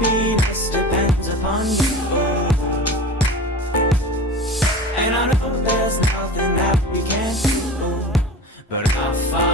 happiness depends upon you. And I know there's nothing that we can't do, but I'll fight.